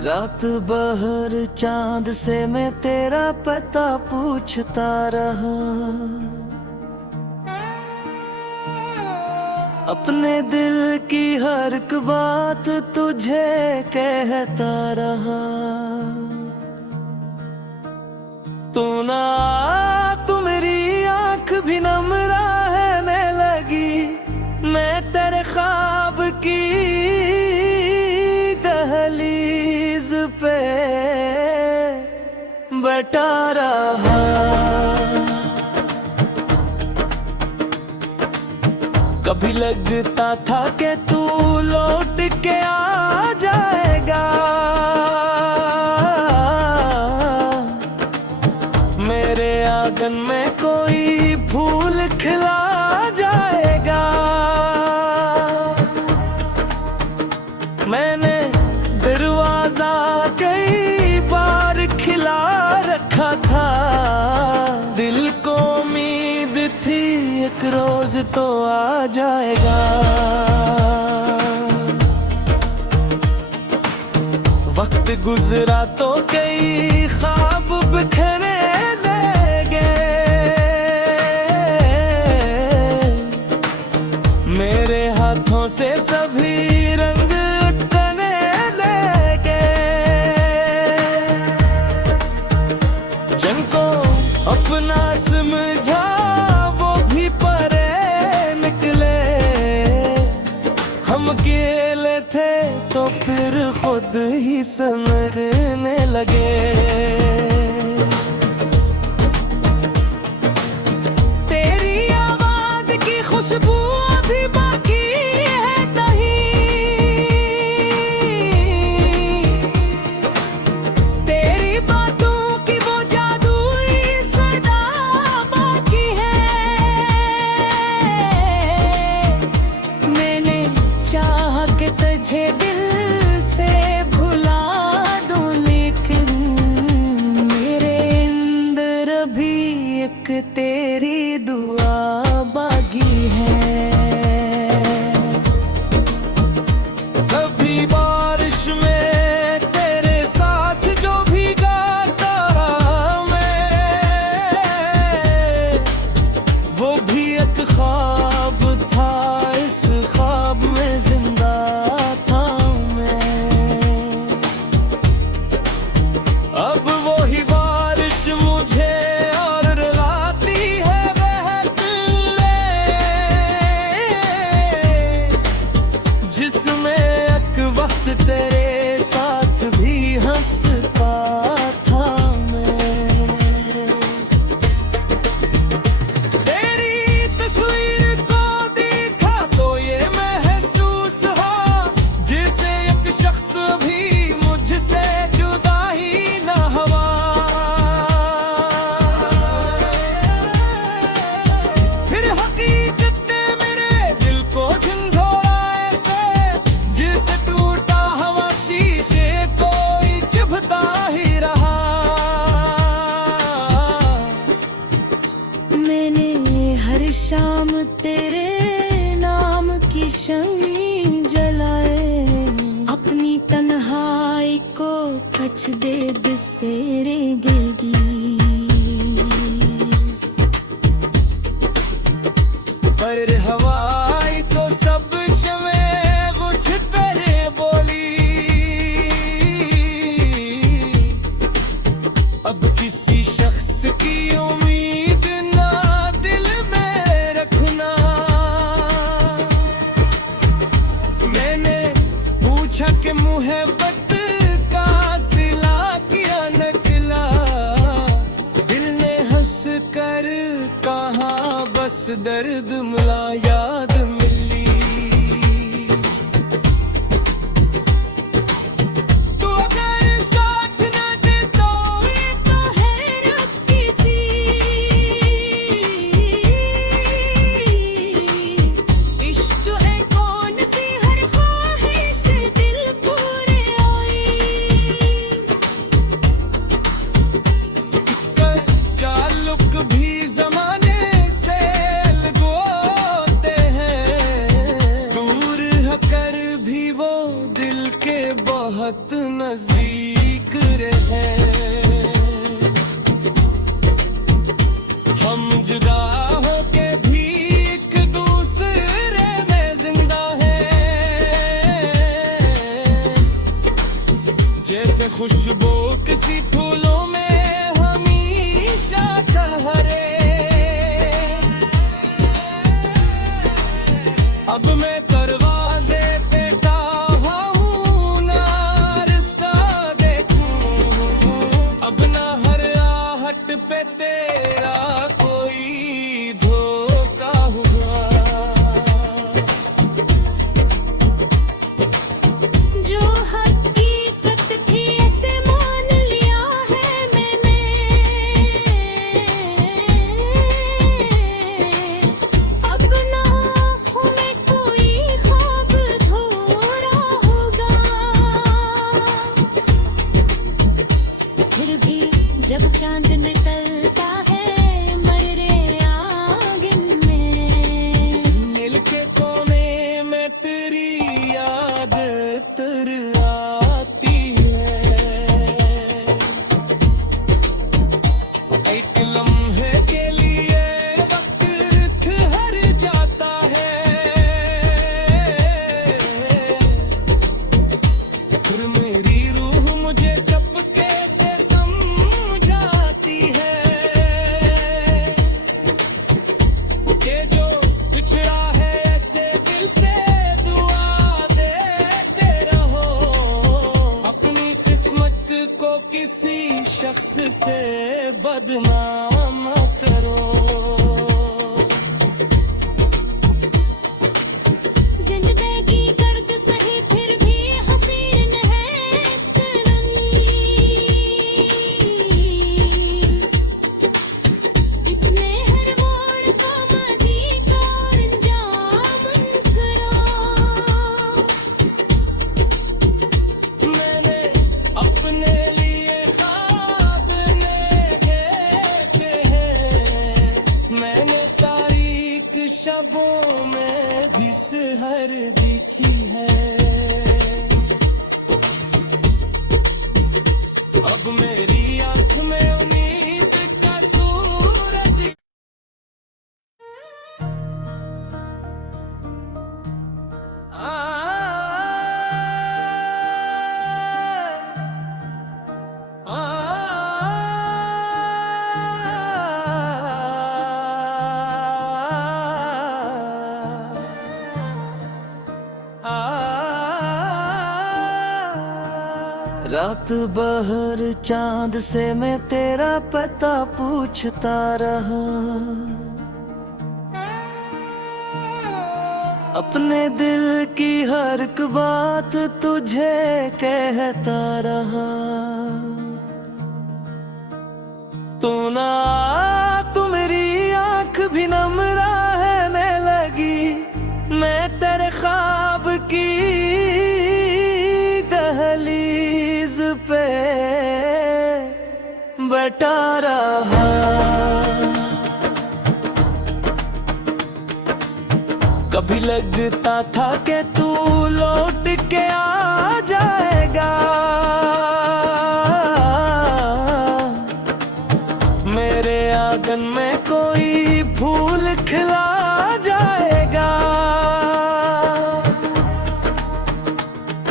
रात बहर चांद से मैं तेरा पता पूछता रहा, अपने दिल की हर एक बात तुझे कहता रहा। तू ना तू मेरी आंख भी नम रहने लगी, मैं तेरे ख्वाब की दहलीज पे बैठा रहा। कभी लगता था कि तू लौट के आ जाएगा, मेरे आंगन में कोई फूल खिला जाएगा। मैंने दरवाजा कई बार खिला रखा था, दिल को उम्मीद थी एक रोज तो आ जाएगा। वक्त गुजरा तो कई ख्वाब बिखरे लगे, मेरे हाथों से सभी रंग उठने लगे। जिनको अपना समझा वो भी परे निकले, हम अकेले थे तो फिर खुद ही संवरने लगे। तेरी आवाज की खुशबू अभी बाकी है कहीं, तेरी बातों की वो जादुई सदा बाकी है। मैंने चाहा कि तुझे दिल से भुला दूं, लेकिन मेरे अंदर भी एक तेरी दुआ बाकी है। कभी बारिश में तेरे साथ जो भीगाता रहा मैं, वो भी एक ख्वाब था, इस ख्वाब में जिंदा था मैं। अब वो ही बारिश मुझे और रुलाती है बहकले, जिसमें एक वक्त तेरे साथ भी हंसता था मैं। तेरी तस्वीर को देखा तो ये महसूस हुआ, जिसे एक शख्स भी मुझसे जुदा ही ना हुआ। फिर हकीकत ने मेरे दिल को झंझोड़ा ऐसे, जिसे टूटा हुआ शीशे कोई चुभता ही रहा। मैंने हर शाम तेरे नाम की शम्में जलाए, अपनी तन्हाई को कच दे दिसेरे गिरदी। पर हवाई तो सब शमें मुझ तेरे बोली, अब किसी शख्स की उम्मीद ना दिल में रखना। मैंने पूछा कि मुहब्बत का सिला किया नकला, दिल ने हंस कर कहा बस दर्द मुला याद मिली। तू अगर साथ न दे तो ये तो है रुख किसी, इश्क है कौन सी हर ख्वाहिश दिल पूरे आई। ताल्लुक भी जमाने से लगवाते हैं, हम जुदा होके भी एक दूसरे में जिंदा हैं, जैसे खुशबू किसी फूलों में हमेशा ठहरे। अब मैं दरवाजे पे ताहा हूँ, ना रास्ता देखूं, अब ना हर आहट पे तेरा कोई धोखा हुआ। जो हकीकत थी ऐसे मान लिया है मैंने, अब ना आँखों में कोई ख्वाब अधूरा होगा। फिर भी जब चांद निकलता है मेरे आंगन में, मिल के कोने में तेरी याद तर आती है। एक लम्हे के लिए वक्त ठहर जाता है, फिर मेरी रूह मुझे चपके से समझाती है कि जो बिछड़ा है ऐसे दिल से दुआ देते रहो, अपनी किस्मत को किसी शख्स से बदनाम न करो। जिंदगी गर्द सही फिर भी हसीन है इतनी, इसमें हर मोड़ को माजी का अंजाम करो। मैंने अपने लिए ख्वाब देखे हैं, मैंने तारीक शबों में भी सहर देखी है। अब मेरी आँख में उम्मीद का सूरज रात बहर चांद से मैं तेरा पता पूछता रहा, अपने दिल की हर एक बात तुझे कहता रहा। तू ना तू मेरी आंख भी नम रहने लगी, मैं तेरे ख्वाब की दहलीज पे बैठा रहा। कभी लगता था कि तू लौट के आ जाएगा, मेरे आंगन में कोई फूल खिला जाएगा।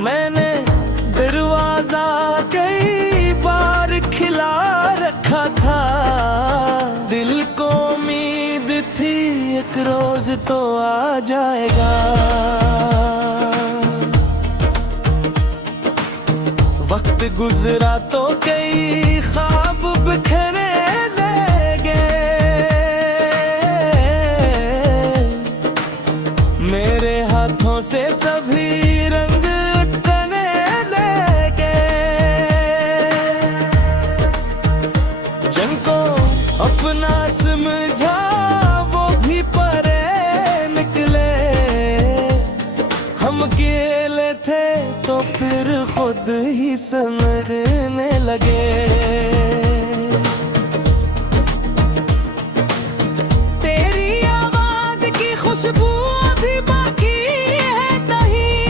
मैंने दरवाजा कई बार खिला रखा था, दिल को उम्मीद थी एक रोज तो आ जाएगा। वक्त गुजरा तो कई ख्वाब बिखरे लगे, मेरे हाथों से सभी रंग उठने लगे। जिनको अपना समझा वो भी परे निकले, हम अकेले थे तो फिर खुद ही संवरने लगे। तेरी आवाज की खुशबू अभी बाकी है कहीं,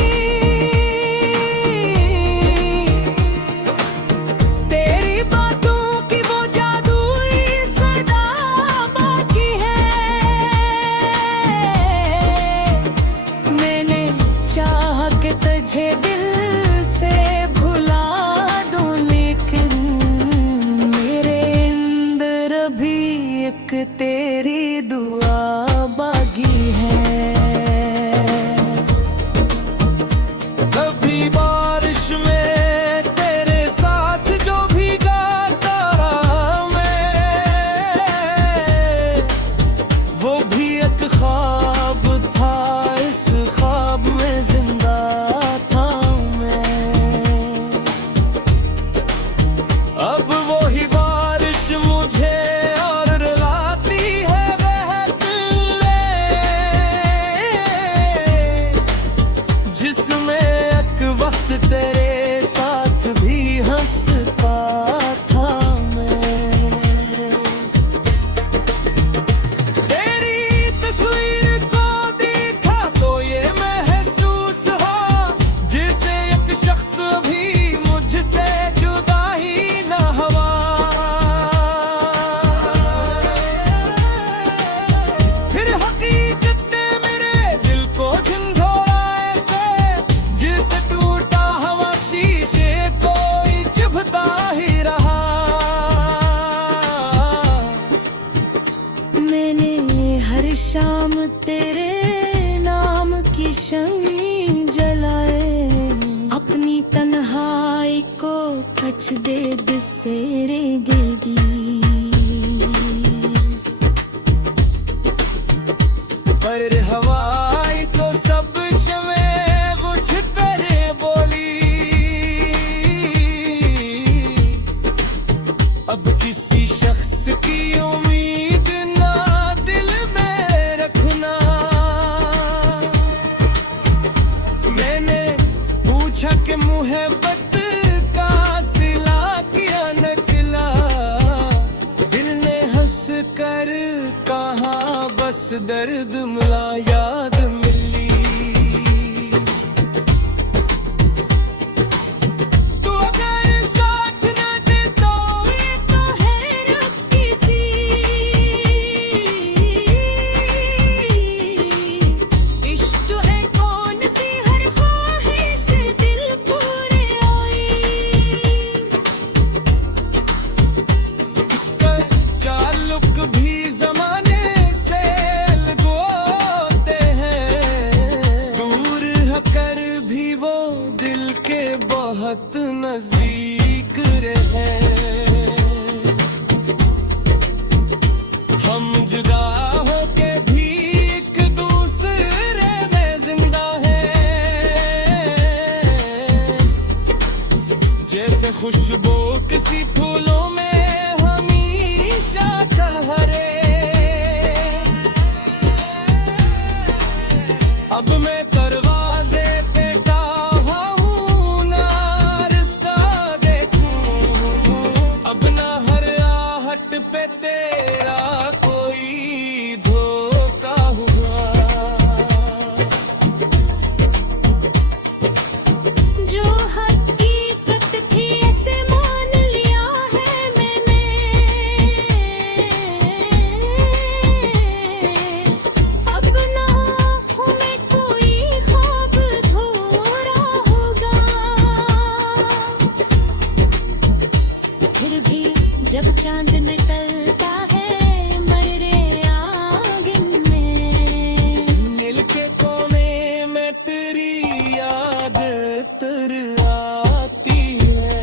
तेरी बातों की वो जादुई सदा तेरी दुआ बागी है। कभी बारिश में तेरे साथ जो भीगा तारा मैं, वो भी एक ख्वाब था, इस ख्वाब में जिंदा था मैं। अब वो ही बारिश मुझे और रुलाती है बहते, जिसमें एक वक्त तेरे साथ भी हंसता था मैं। तेरी तस्वीर को देखा तो ये महसूस हुआ जैसे एक शख्स भी मुझसे जुदा ही ना हुआ। फिर हकीकत ने मेरे दिल को झंझोड़ा ऐसे, जिसे टूटा हुआ शीशे कोई चुभता ही रहा। मैंने हर शाम तेरे नाम की शम्में जलाए, अपनी तन्हाई को कच दे दिसेरे गेदी। पर हवाई तो सब शमें बुझ तेरे बोली, अब किसी शख्स की उम्मीद ना दिल में रखना। मैंने पूछा कि मुहब्बत का सिला क्या निकला, दिल ने हंस कर कहा बस दर्द मिला याद मिली। तू अगर साथ न दे तो ये तो है रब किसी, इश्क है कौन सी हर ख्वाहिश दिल पूरे आई। कर चालुक भी जमाने से लगवाते हैं, दूर होकर भी वो दिल के बहुत नजदीक रहे। हम जुदा होके भी एक दूसरे में जिंदा हैं, जैसे खुशबू किसी फूलों में हमेशा ठहरे। अब मैं दरवाजे पे काहा हूँ ना रास्ता देखूं, अब ना हर आहट पे तेरा कोई धोखा हुआ। जो हकीकत थी ऐसे मान लिया है मैंने, अब ना आँखों में कोई ख्वाब धोरा होगा। फिर भी जब चांद निकलता है मेरे आंगन में, नील के कोने में तेरी याद तर आती है।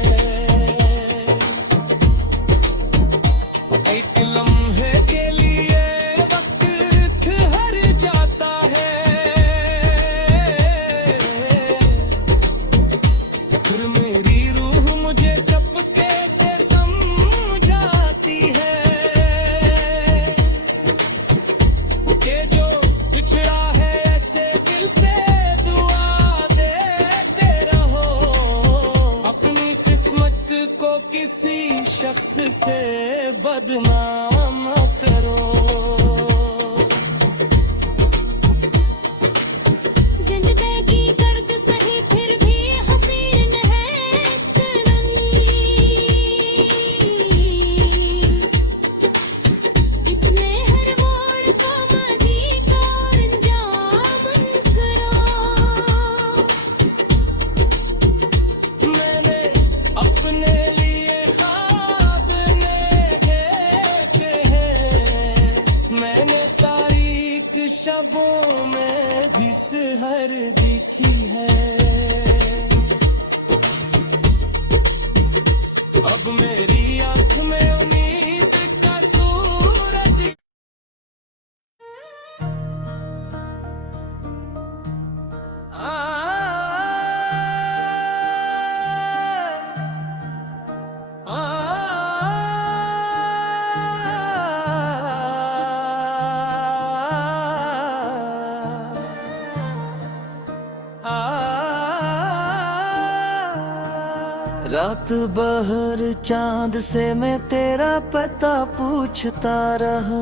एक लम्हे के लिए वक्त ठहर जाता है, फिर मेरी रूह मुझे चपके से समझाती है कि जो बिछड़ा है ऐसे दिल से दुआ देते रहो, अपनी किस्मत को किसी शख्स से बदनाम न करो। जिंदगी गर्द सही फिर भी हसीन है इतनी, इसमें हर मोड़ को माजी को अंजाम करो। मैंने अपने लिए ख्वाब ने देखे शबों में भी सहर दिखी है। अब मेरी आंख में उम्मीद का सूरज रात बहर चांद से मैं तेरा पता पूछता रहा,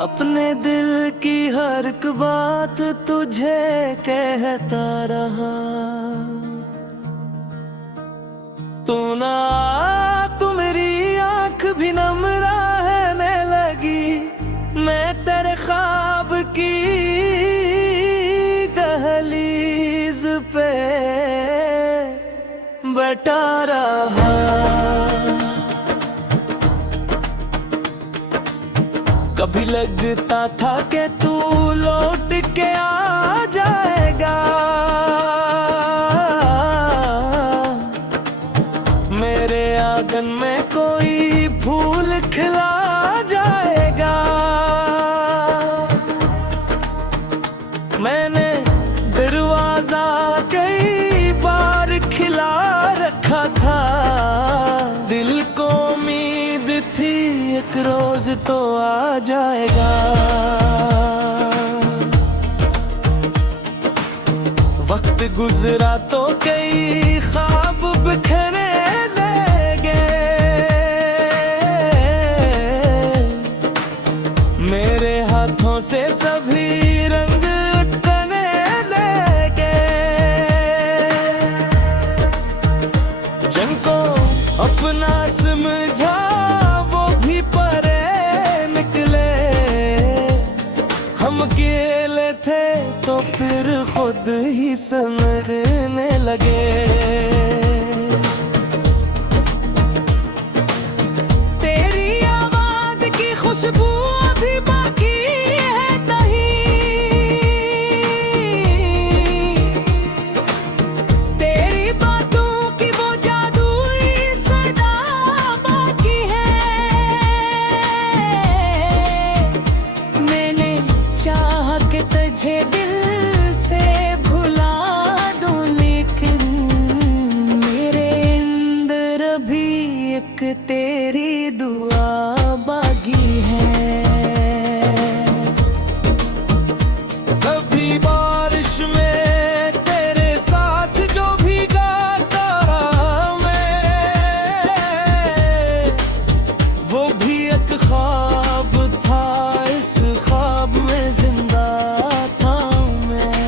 अपने दिल की हर एक बात तुझे कहता रहा। तू ना तू मेरी आंख भी नम रहने लगी, मैं तेरे ख्वाब की दहलीज पे बैठा रहा। कभी लगता था कि तू लौट के आ जाएगा, मेरे आंगन में कोई फूल खिला जाएगा। मैंने दरवाजा कई बार खिला रखा था, दिल को उम्मीद थी एक रोज तो आ जाएगा। वक्त गुजरा तो कई ख्वाब बिखरे लगे, मेरे हाथों से सभी रंग उठने लगे। जिनको अपना समझा वो भी परे निकले, हम अकेले थे तो फिर खुद ही समझने लगे। तेरी आवाज की खुशबू अभी बाकी है कहीं, तेरी बातों की वो जादुई सदा बाकी है। मैंने चाहा कि तुझे दिल से भुला दूं, लेकिन मेरे अंदर भी एक तेरी दुआ बागी है। कभी बारिश में तेरे साथ जो भीगाता रहा मैं, वो भी एक ख्वाब था, इस ख्वाब में जिंदा था मैं।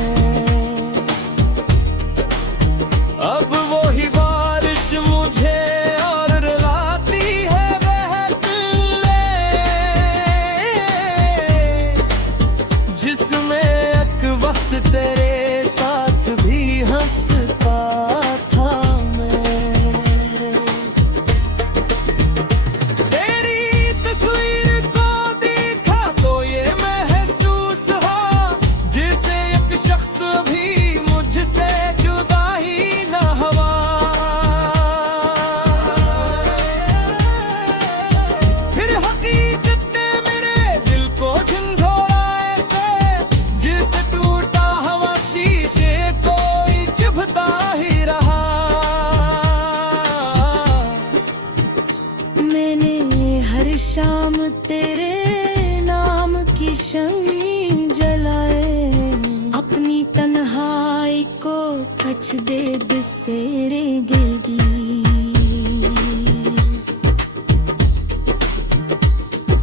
अब वो ही बारिश मुझे और रुलाती है बहकले, जिसमें एक वक्त तेरे साथ भी हंसता था मैं। तेरी तस्वीर को देखा तो ये महसूस हुआ, जैसे एक शख्स भी मुझसे जुदा ही ना हुआ। फिर हकीकत ने मेरे दिल को झंझोड़ा ऐसे, जिसे टूटा हुआ शीशे कोई चुभता ही रहा। मैंने हर शाम तेरे नाम की शम्में जलाए, अपनी तन्हाई को कच दे दिसेरे गिरदी।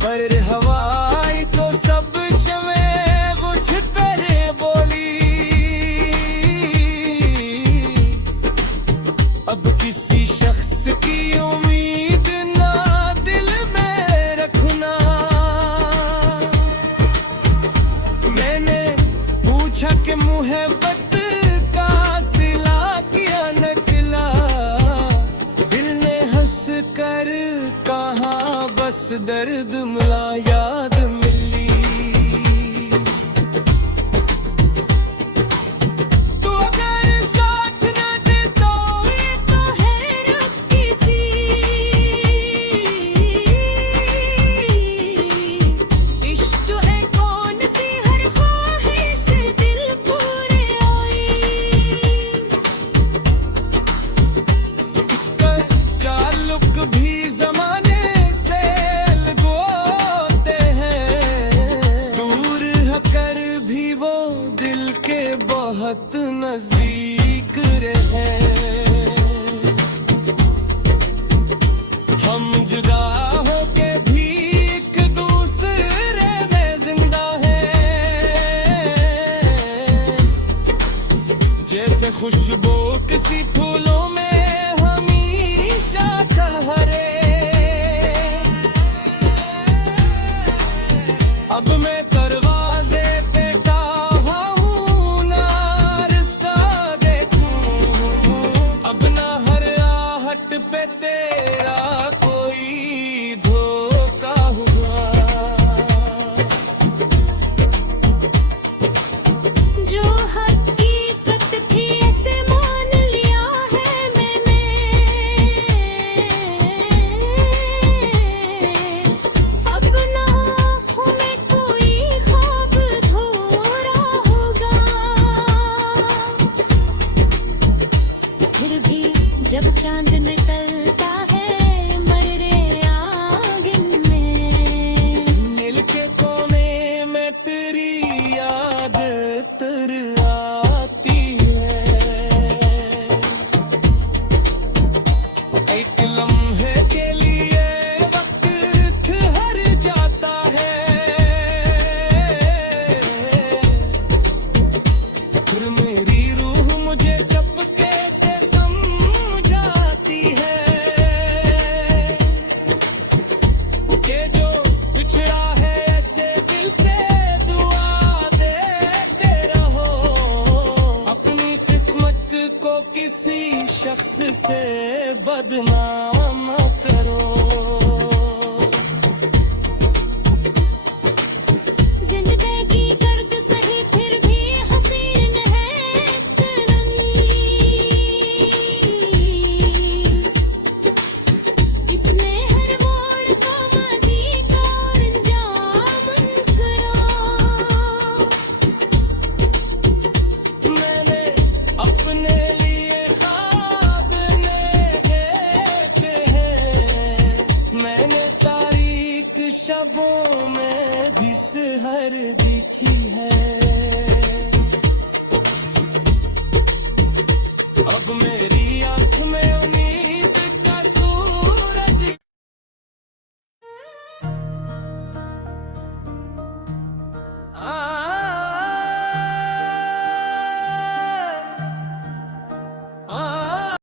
पर हवाई तो सब शमें बुझ कर बोली, अब किसी शख्स की उम्मीद ना दिल में रखना। मैंने पूछा कि मुहब्बत का सिला किया नकला, बस दर्द मिला याद मिली तू अगर साथ न दे तो ये तो है रब किसी इश्क है कौन सी हर ख्वाहिश दिल पूरे आई कर ताल्लुक भी जमाने से लगवाते हैं दूर होकर भी वो दिल के बहुत नजदीक रहे हम जुदा होके भी एक दूसरे में जिंदा हैं जैसे खुशबू किसी फूलों में हमेशा ठहरे अब मैं दरवाजे पे काहा हूँ ना रास्ता देखूं अब ना हर आहट पे तेरा कोई धोखा हुआ जो हकीकत थी ऐसे मान लिया है मैंने अब ना आँखों में कोई ख्वाब अधूरा होगा फिर भी जब चांद निकलता है मर्रे आंगन में मिल के कोने में तेरी याद तर आती है एक लम्हे के लिए वक्त ठहर जाता है फिर मेरी रूह मुझे चपके से समझाती है कि जो बिछड़ा है ऐसे दिल से दुआ देते रहो अपनी किस्मत को किसी शख्स से बदनाम न करो जिंदगी गर्द सही फिर भी हसीन है इतनी इसमें हर मोड़ को माजी का और अंजाम करो मैंने अपने लिए ख्वाब ने देखे हैं मैंने तारीख शबों में भी सहर दिखी है अब मेरी